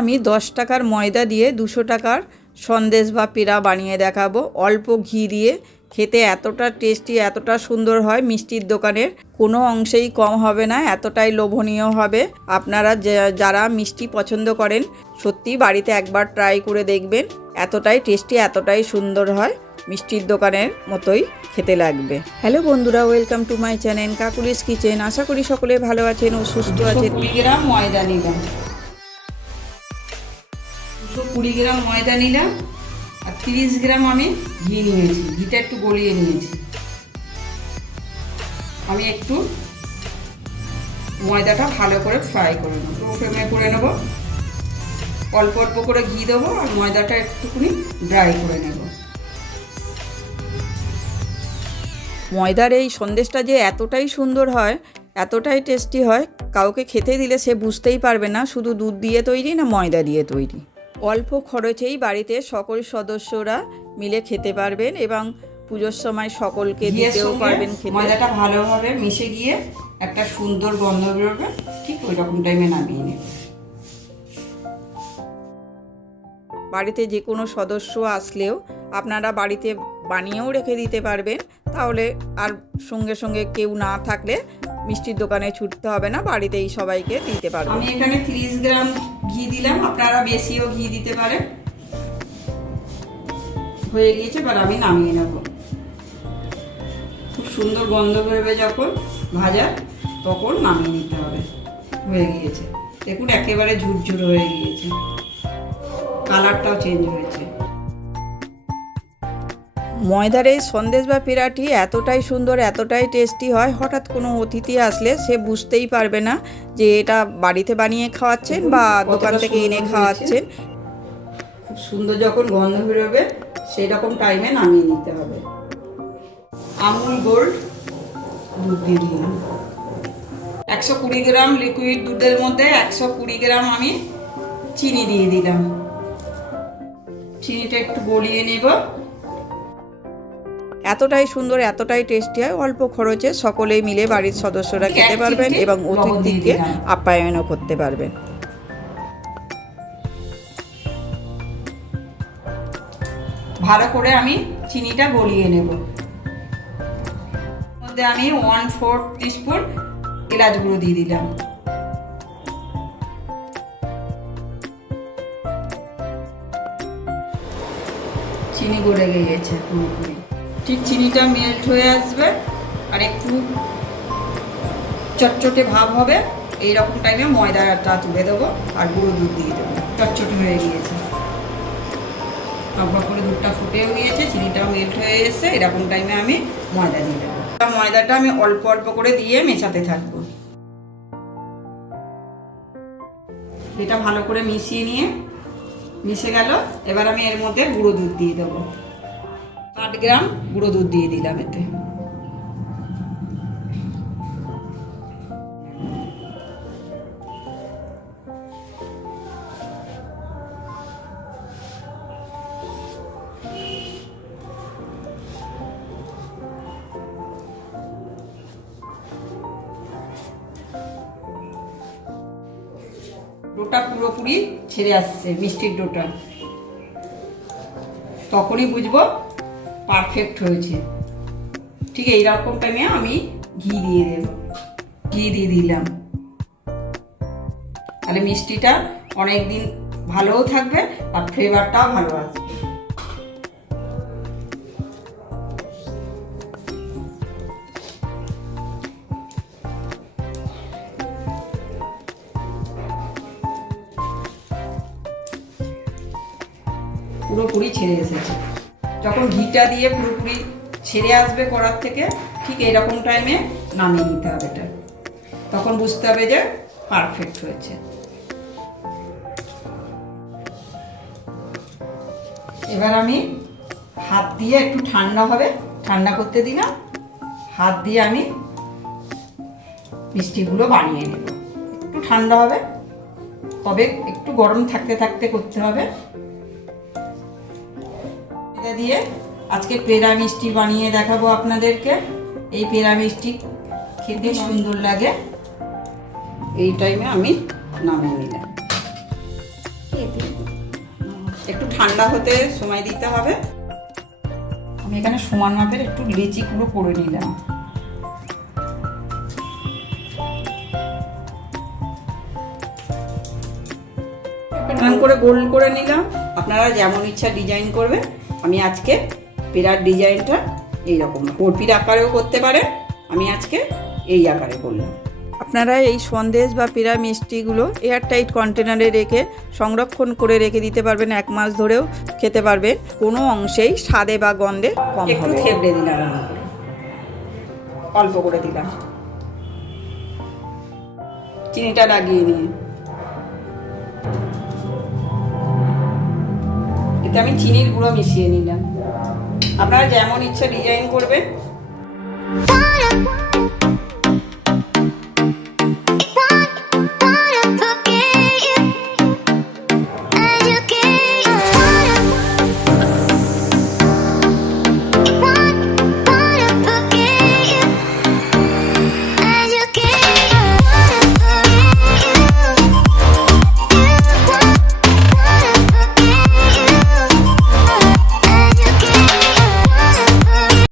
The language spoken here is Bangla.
আমি 10 টাকার ময়দা দিয়ে 200 টাকার সন্দেশ বা পেড়া বানিয়ে দেখাবো। অল্প ঘি দিয়ে খেতে এতটা টেস্টি, এতটা সুন্দর হয়, মিষ্টির দোকানের কোনো অংশেই কম হবে না, এতটাই লোভনীয় হবে। আপনারা যারা মিষ্টি পছন্দ করেন সত্যি বাড়িতে একবার ট্রাই করে দেখবেন, এতটাই টেস্টি, এতটাই সুন্দর হয়, মিষ্টির দোকানের মতোই খেতে লাগবে। হ্যালো বন্ধুরা, welcome to my channel Kakuli's kitchen. আশা করি সকলে ভালো আছেন ও সুস্থ আছেন। 20 গ্রাম ময়দা নিলাম, 220 গ্রাম ময়দা নিলাম, আর 30 গ্রাম আমি ঘি নিয়েছি। ঘিটা একটু গলিয়ে নিয়েছি। আমি একটু ময়দাটা ভালো করে ফ্রাই করে নেব, ফ্রাই করে নেব। অল্প অল্প করে ঘি দেবো আর ময়দাটা একটুখানি ড্রাই করে নেব। ময়দার এই সন্দেশটা যে এতটাই সুন্দর হয়, এতটাই টেস্টি হয়, কাউকে খেতে দিলে সে বুঝতেই পারবে না শুধু দুধ দিয়ে তৈরি না ময়দা দিয়ে তৈরি। অল্প খরচেই বাড়িতে সকল সদস্যরা মিলে খেতে পারবেন এবং পুজোর সময় সকলকে দিতেও পারবেন খেতে। ময়দাটা ভালোভাবে মিশে গিয়ে একটা সুন্দর গন্ধ বেরোবে, ঠিক ওই রকম টাইমে নামিয়ে নেব। বাড়িতে যে কোনো সদস্য আসলেও আপনারা বাড়িতে বানিয়েও রেখে দিতে পারবেন, তাহলে আর সঙ্গে সঙ্গে কেউ না থাকলে মিষ্টির দোকানে ছুটতে হবে না, বাড়িতেই সবাইকে দিতে পারবেন। আমি এখানে 30 গ্রাম ঘি দিলাম, আপনারা বেশিও ঘি দিতে পারেন। হয়ে গিয়েছে, এবার আমি নামিয়ে নেব। খুব সুন্দর গন্ধ বেরোবে যখন ভাজা, তখন নামিয়ে নিতে হবে। হয়ে গিয়েছে, দেখুন একেবারে ঝুরঝুর হয়ে গিয়েছে, কালারটাও চেঞ্জ হয়েছে। ময়দার এই সন্দেশ বা পেড়াটি এতটাই সুন্দর, এতটাই টেস্টি হয়, হঠাৎ কোনো অতিথি আসলে সে বুঝতেই পারবে না যে এটা বাড়িতে বানিয়ে খাওয়াচ্ছেন বা দোকান থেকে এনে খাওয়াচ্ছেন। খুব সুন্দর যখন গন্ধ বেরোবে সেই রকম টাইমে নামিয়ে নিতে হবে। আমুল গোল্ড দুধ দিয়ে দিলাম। 120 গ্রাম লিকুইড দুধের মধ্যে 120 গ্রাম আমি চিনি দিয়ে দিলাম। চিনিটা একটু গলিয়ে নেব। এতটাই সুন্দর, এতটাই টেস্টি হয়, অল্প খরচে সকলেই মিলে বাড়ির সদস্যরা খেতে পারবেন এবং অতিথিকে আপ্যায়নও করতে পারবেন। ভালো করে আমি চিনিটা গলিয়ে নেব। মধ্যে আমি 1/4 টিস্পুন এলাচ গুঁড়ো দিয়ে দিলাম। চিনি গলে গিয়েছে পুরোপুরি, ঠিক চিনিটা মেল্ট হয়ে আসবে আর একটু চটচটে ভাব হবে, এইরকম টাইমে ময়দাটা তুলে দেবো আর গুঁড়ো দুধ দিয়ে দেবো। চটচটে হয়ে গিয়েছে, ভাব করে দুধটা ফুটেও গিয়েছে, চিনিটাও মেল্ট হয়ে এসেছে, এরকম টাইমে আমি ময়দা দিয়ে দেবো। ময়দাটা আমি অল্প অল্প করে দিয়ে মেশাতে থাকবো। এটা ভালো করে মিশিয়ে নিয়ে মিশে গেল, এবার আমি এর মধ্যে গুঁড়ো দুধ দিয়ে দেবো। 8 গ্রাম গুঁড়ো দুধ দিয়ে দিলাম এতে। ডোটা পুরোপুরি ছেড়ে আসছে, মিষ্টির ডোটা, তখনই বুঝবো পারফেক্ট হয়েছে। ঠিক এইরকম টাইমে আমি ঘি দিয়ে দেব। ঘি দিয়ে দিলাম, তাহলে মিষ্টিটা অনেকদিন ভালোও থাকবে আর ফ্লেভারটাও ভালো আসবে। পুরোপুরি ছেড়ে এসেছে। যখন ঘিটা দিয়ে পুরোপুরি ছেড়ে আসবে কড়ার থেকে, ঠিক এইরকম টাইমে নামিয়ে নিতে হবে এটা, তখন বুঝতে হবে যে পারফেক্ট হয়েছে। এবার আমি হাত দিয়ে একটু ঠান্ডা হবে, ঠান্ডা করতে দিলাম, হাত দিয়ে আমি মিষ্টিগুলো বানিয়ে নেব। একটু ঠান্ডা হবে, তবে একটু গরম থাকতে থাকতে করতে হবে। দিয়ে আজকে পেড়া মিষ্টি বানিয়ে দেখাবো আপনাদেরকে। এই পেড়া মিষ্টি খেতে সুন্দর লাগে। এই টাইমে আমি নামিয়ে নিলাম। একটু ঠান্ডা হতে সময় দিতে হবে। আমি এখানে সমান মাপের একটু লেচি গুঁড়ো করে নিলাম। এমন করে গোল করে নিলাম। আপনারা যেমন ইচ্ছা ডিজাইন করবেন। আমি আজকে পেড়ার ডিজাইনটা এইরকম বরফির আকারেও করতে পারেন, আমি আজকে এই আকারে করলাম। আপনারা এই সন্দেশ বা পেড়া মিষ্টিগুলো এয়ারটাইট কন্টেনারে রেখে সংরক্ষণ করে রেখে দিতে পারবেন, 1 মাস ধরেও খেতে পারবেন। কোনো অংশেই স্বাদে বা গন্ধে কম হবে। একটু থেবড়ে দিলাম, অল্প করে দিলাম, চিনিটা লাগিয়ে নিয়ে এতে আমি চিনির গুঁড়ো মিশিয়ে নিলাম। আপনারা যেমন ইচ্ছা ডিজাইন করবেন।